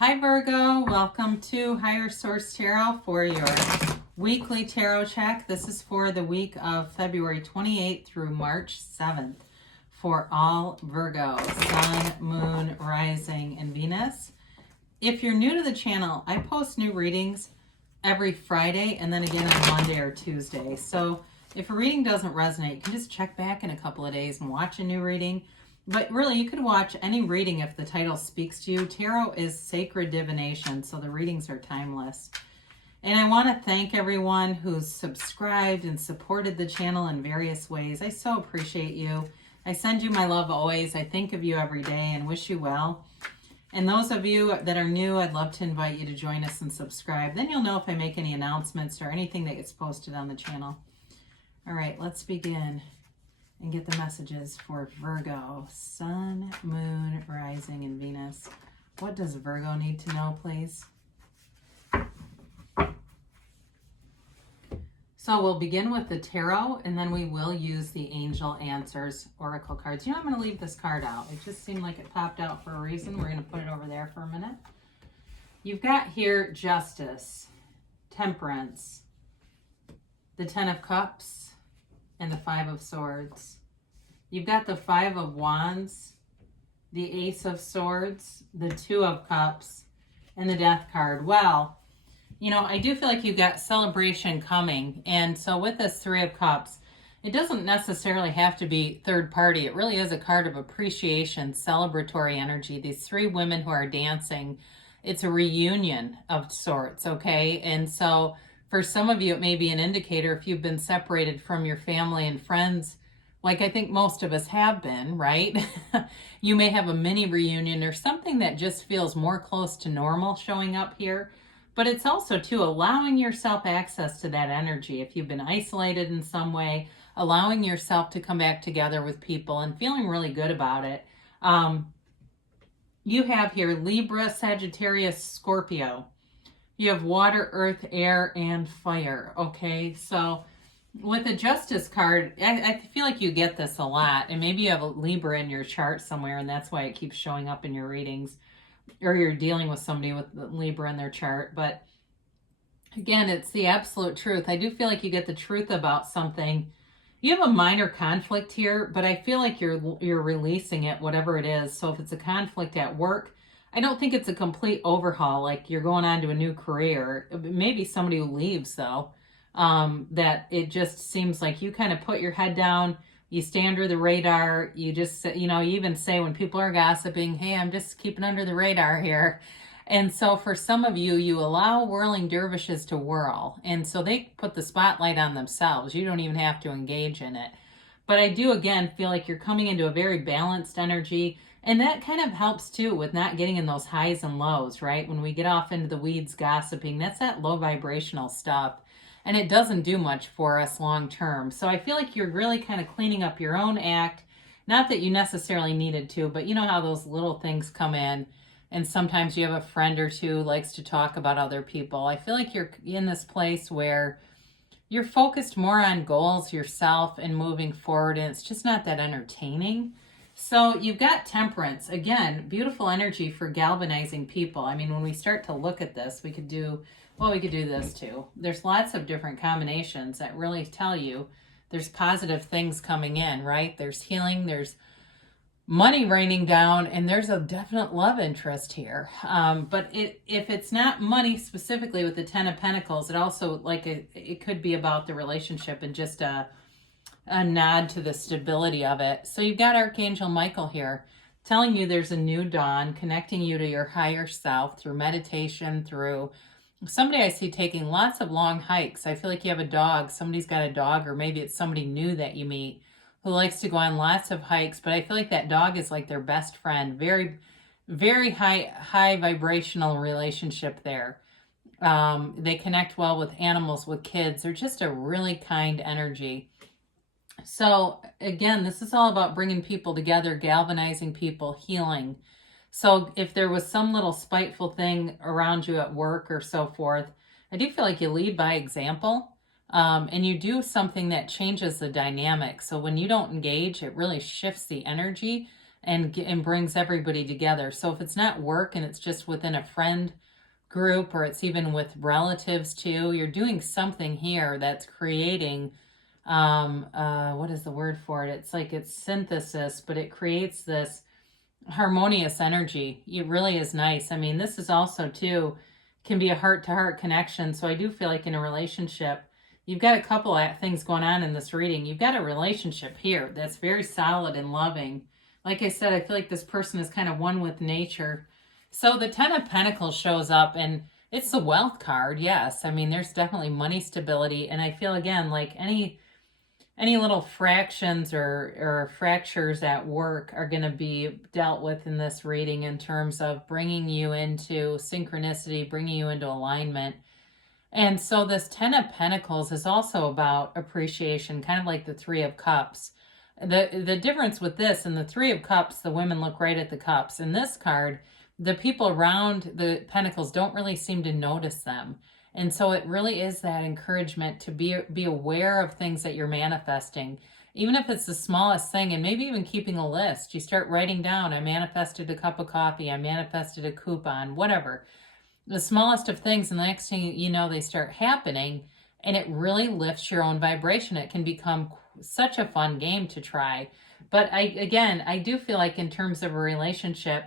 Hi Virgo, welcome to Higher Source Tarot for your weekly tarot check. This is for the week of February 28th through March 7th for all Virgo, Sun, Moon, Rising, and Venus. If you're new to the channel, I post new readings every Friday and then again on Monday or Tuesday. So if a reading doesn't resonate, you can just check back in a couple of days and watch a new reading. But really, you could watch any reading if the title speaks to you. Tarot is sacred divination, so the readings are timeless. And I want to thank everyone who's subscribed and supported the channel in various ways. I so appreciate you. I send you my love always. I think of you every day and wish you well. And those of you that are new, I'd love to invite you to join us and subscribe. Then you'll know if I make any announcements or anything that gets posted on the channel. All right, let's begin and get the messages for Virgo, Sun, Moon, Rising, and Venus. What does Virgo need to know, please? So we'll begin with the tarot, and then we will use the Angel Answers Oracle cards. You know, I'm going to leave this card out. It just seemed like it popped out for a reason. We're going to put it over there for a minute. You've got here Justice, Temperance, the Ten of Cups, and the Five of Swords. You've got the Five of Wands, the Ace of Swords, the Two of Cups, and the Death card. Well, you know, I do feel like you've got celebration coming. And so with this Three of Cups, it doesn't necessarily have to be third party. It really is a card of appreciation, celebratory energy. These three women who are dancing, it's a reunion of sorts, okay? And so for some of you, it may be an indicator if you've been separated from your family and friends, like I think most of us have been, right? You may have a mini reunion or something that just feels more close to normal showing up here. But it's also, too, allowing yourself access to that energy. If you've been isolated in some way, allowing yourself to come back together with people and feeling really good about it. You have here Libra, Sagittarius, Scorpio. You have water, earth, air, and fire, okay? So with the Justice card, I feel like you get this a lot, and maybe you have a Libra in your chart somewhere, and that's why it keeps showing up in your readings, or you're dealing with somebody with the Libra in their chart. But again, it's the absolute truth. I do feel like you get the truth about something. You have a minor conflict here, but I feel like you're releasing it, whatever it is. So if it's a conflict at work, I don't think it's a complete overhaul, like you're going on to a new career. Maybe somebody who leaves, though, that it just seems like you kind of put your head down, you stay under the radar, you just, you even say when people are gossiping, hey, I'm just keeping under the radar here. And so for some of you, you allow whirling dervishes to whirl. And so they put the spotlight on themselves. You don't even have to engage in it. But I do, again, feel like you're coming into a very balanced energy. And that kind of helps, too, with not getting in those highs and lows, right? When we get off into the weeds gossiping, that's that low vibrational stuff. And it doesn't do much for us long term. So I feel like you're really kind of cleaning up your own act. Not that you necessarily needed to, but you know how those little things come in. And sometimes you have a friend or two who likes to talk about other people. I feel like you're in this place where you're focused more on goals yourself and moving forward. And it's just not that entertaining. So you've got Temperance. Again, beautiful energy for galvanizing people. I mean, when we start to look at this, we could do this too. There's lots of different combinations that really tell you there's positive things coming in, right? There's healing, there's money raining down, and there's a definite love interest here. But if it's not money specifically with the Ten of Pentacles, it also, it could be about the relationship and just a nod to the stability of it. So you've got Archangel Michael here telling you there's a new dawn, connecting you to your higher self through meditation, through somebody I see taking lots of long hikes. I feel like you have a dog. Somebody's got a dog, or maybe it's somebody new that you meet who likes to go on lots of hikes. But I feel like that dog is like their best friend. Very, very high vibrational relationship there. They connect well with animals, with kids. They're just a really kind energy. So again, this is all about bringing people together, galvanizing people, healing. So if there was some little spiteful thing around you at work or so forth, I do feel like you lead by example, and you do something that changes the dynamic. So when you don't engage, it really shifts the energy and brings everybody together. So if it's not work and it's just within a friend group, or it's even with relatives too, you're doing something here that's creating, what is the word for it? It's like it's synthesis, but it creates this harmonious energy. It really is nice. I mean, this is also too, can be a heart-to-heart connection. So I do feel like in a relationship, you've got a couple of things going on in this reading. You've got a relationship here that's very solid and loving. Like I said, I feel like this person is kind of one with nature. So the Ten of Pentacles shows up, and it's the wealth card. Yes. I mean, there's definitely money stability. And I feel, again, like any little fractions or fractures at work are going to be dealt with in this reading in terms of bringing you into synchronicity, bringing you into alignment. And so this Ten of Pentacles is also about appreciation, kind of like the Three of Cups. The difference with this and the Three of Cups, the women look right at the cups. In this card, the people around the Pentacles don't really seem to notice them. And so it really is that encouragement to be aware of things that you're manifesting, even if it's the smallest thing, and maybe even keeping a list. You start writing down, I manifested a cup of coffee, I manifested a coupon, whatever. The smallest of things, and the next thing you know, they start happening, and it really lifts your own vibration. It can become such a fun game to try. But I do feel like in terms of a relationship,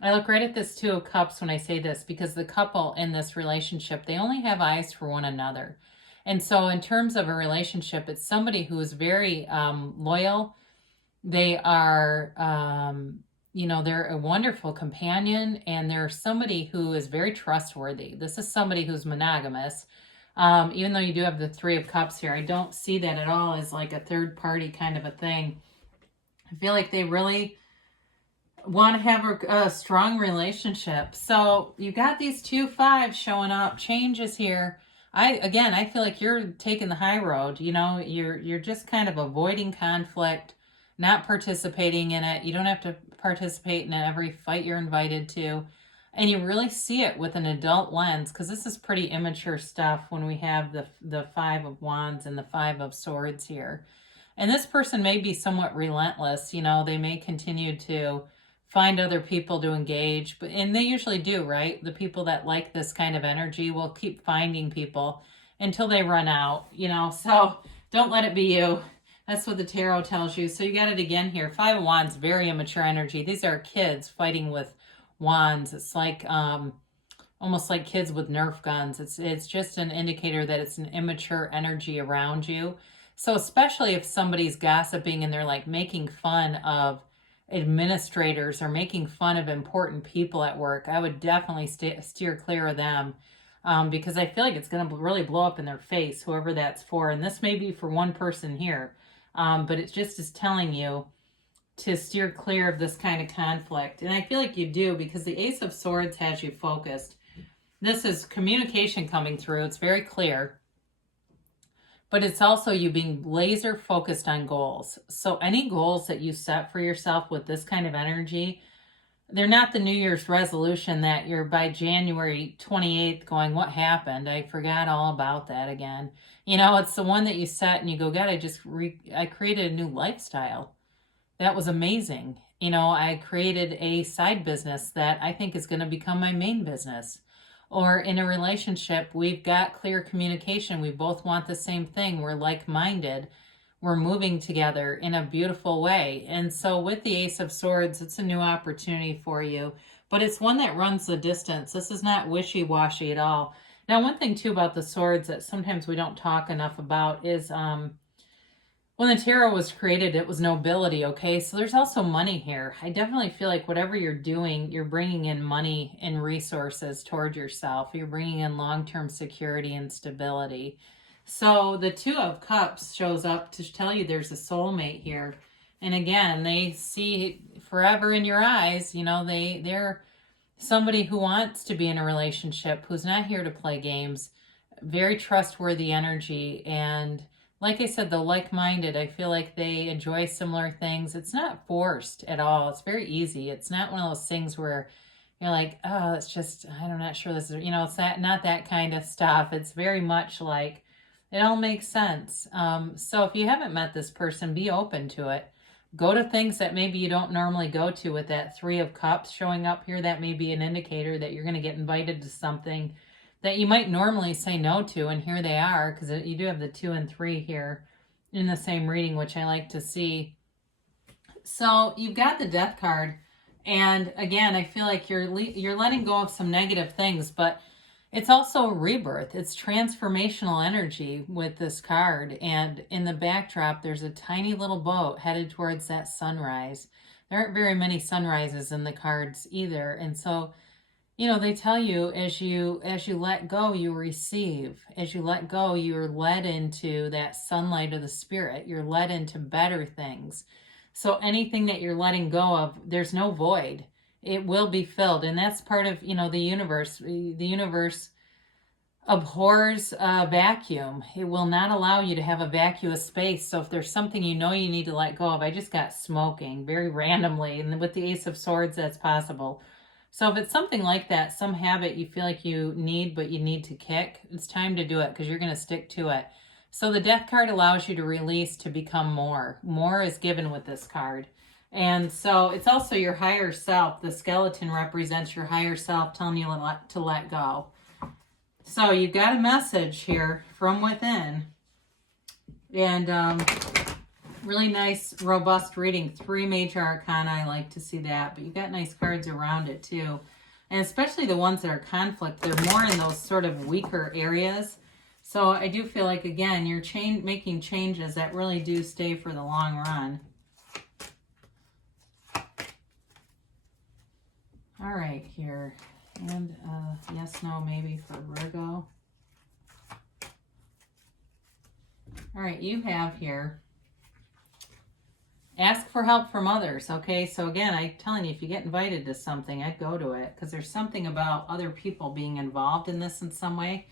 I look right at this Two of Cups when I say this, because the couple in this relationship, they only have eyes for one another. And so in terms of a relationship, it's somebody who is very loyal. They are, they're a wonderful companion, and they're somebody who is very trustworthy. This is somebody who's monogamous. Even though you do have the Three of Cups here, I don't see that at all as like a third party kind of a thing. I feel like they really want to have a strong relationship. So you got these 2 5s showing up. Changes here. I feel like you're taking the high road. You're just kind of avoiding conflict, not participating in it. You don't have to participate in every fight you're invited to. And you really see it with an adult lens, because this is pretty immature stuff when we have the Five of Wands and the Five of Swords here. And this person may be somewhat relentless. They may continue to find other people to engage, and they usually do, right? The people that like this kind of energy will keep finding people until they run out, so don't let it be you. That's what the tarot tells you. So you got it again here. Five of Wands, very immature energy. These are kids fighting with wands. It's like almost like kids with Nerf guns. It's just an indicator that it's an immature energy around you. So especially if somebody's gossiping and they're like making fun of administrators or making fun of important people at work, I would definitely steer clear of them, because I feel like it's going to really blow up in their face, whoever that's for. And this may be for one person here, but it just is telling you to steer clear of this kind of conflict. And I feel like you do, because the Ace of Swords has you focused. This is communication coming through. It's very clear. But it's also you being laser focused on goals. So any goals that you set for yourself with this kind of energy, they're not the New Year's resolution that you're by January 28th going, what happened? I forgot all about that again. It's the one that you set and you go, God, I created a new lifestyle. That was amazing. I created a side business that I think is going to become my main business. Or in a relationship, we've got clear communication. We both want the same thing. We're like-minded. We're moving together in a beautiful way. And so with the Ace of Swords, it's a new opportunity for you. But it's one that runs the distance. This is not wishy-washy at all. Now, one thing, too, about the swords that sometimes we don't talk enough about is when the tarot was created, it was nobility, okay? So there's also money here. I definitely feel like whatever you're doing, you're bringing in money and resources toward yourself. You're bringing in long-term security and stability. So the Two of Cups shows up to tell you there's a soulmate here. And again, they see forever in your eyes. They're somebody who wants to be in a relationship, who's not here to play games. Very trustworthy energy, and like I said, the like-minded, I feel like they enjoy similar things. It's not forced at all. It's very easy. It's not one of those things where you're like, oh, it's just, I'm not sure this is, it's not that kind of stuff. It's very much like, it all makes sense. So if you haven't met this person, be open to it. Go to things that maybe you don't normally go to. With that Three of Cups showing up here, that may be an indicator that you're going to get invited to something that you might normally say no to, and here they are, because you do have the 2 and 3 here in the same reading, which I like to see. So you've got the Death card, and again, I feel like you're letting go of some negative things, but it's also a rebirth. It's transformational energy with this card, and in the backdrop, there's a tiny little boat headed towards that sunrise. There aren't very many sunrises in the cards either, and so, you know, they tell you as you let go, you receive. As you let go, you're led into that sunlight of the spirit. You're led into better things. So anything that you're letting go of, there's no void. It will be filled. And that's part of, you know, the universe. The universe abhors a vacuum. It will not allow you to have a vacuous space. So if there's something you know you need to let go of, I just got smoking very randomly. And with the Ace of Swords, that's possible. So if it's something like that, some habit you feel like you need, but you need to kick, it's time to do it because you're going to stick to it. So the Death card allows you to release, to become more. More is given with this card. And so it's also your higher self. The skeleton represents your higher self telling you to let go. So you've got a message here from within. And really nice, robust reading. 3 major arcana. I like to see that. But you've got nice cards around it too. And especially the ones that are conflict. They're more in those sort of weaker areas. So I do feel like, again, you're making changes that really do stay for the long run. All right, here. And yes, no, maybe for Virgo. All right, you have here, ask for help from others, okay? So again, I'm telling you, if you get invited to something, I'd go to it because there's something about other people being involved in this in some way.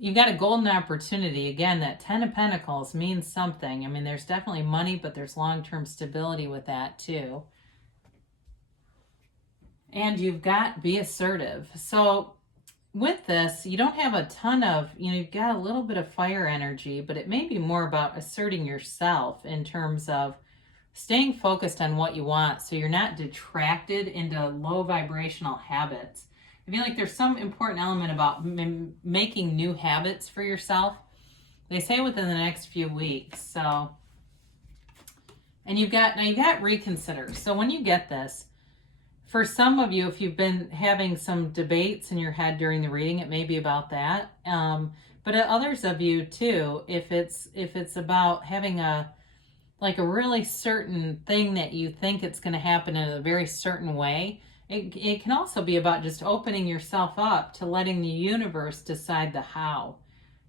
You've got a golden opportunity. Again, that 10 of Pentacles means something. I mean, there's definitely money, but there's long-term stability with that too. And you've got be assertive. So with this, you don't have a ton of, you know, you've got a little bit of fire energy, but it may be more about asserting yourself in terms of staying focused on what you want so you're not detracted into low vibrational habits. I feel like there's some important element about making new habits for yourself. They say within the next few weeks. So, and you've got reconsider. So when you get this, for some of you, if you've been having some debates in your head during the reading, it may be about that. But others of you too, if it's about having a really certain thing that you think it's going to happen in a very certain way, it can also be about just opening yourself up to letting the universe decide the how.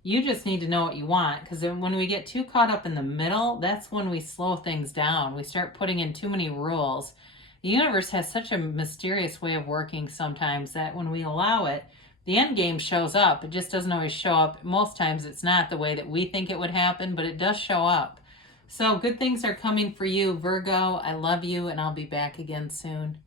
You just need to know what you want, because when we get too caught up in the middle, that's when we slow things down. We start putting in too many rules. The universe has such a mysterious way of working sometimes that when we allow it, the end game shows up. It just doesn't always show up. Most times it's not the way that we think it would happen, but it does show up. So good things are coming for you, Virgo. I love you, and I'll be back again soon.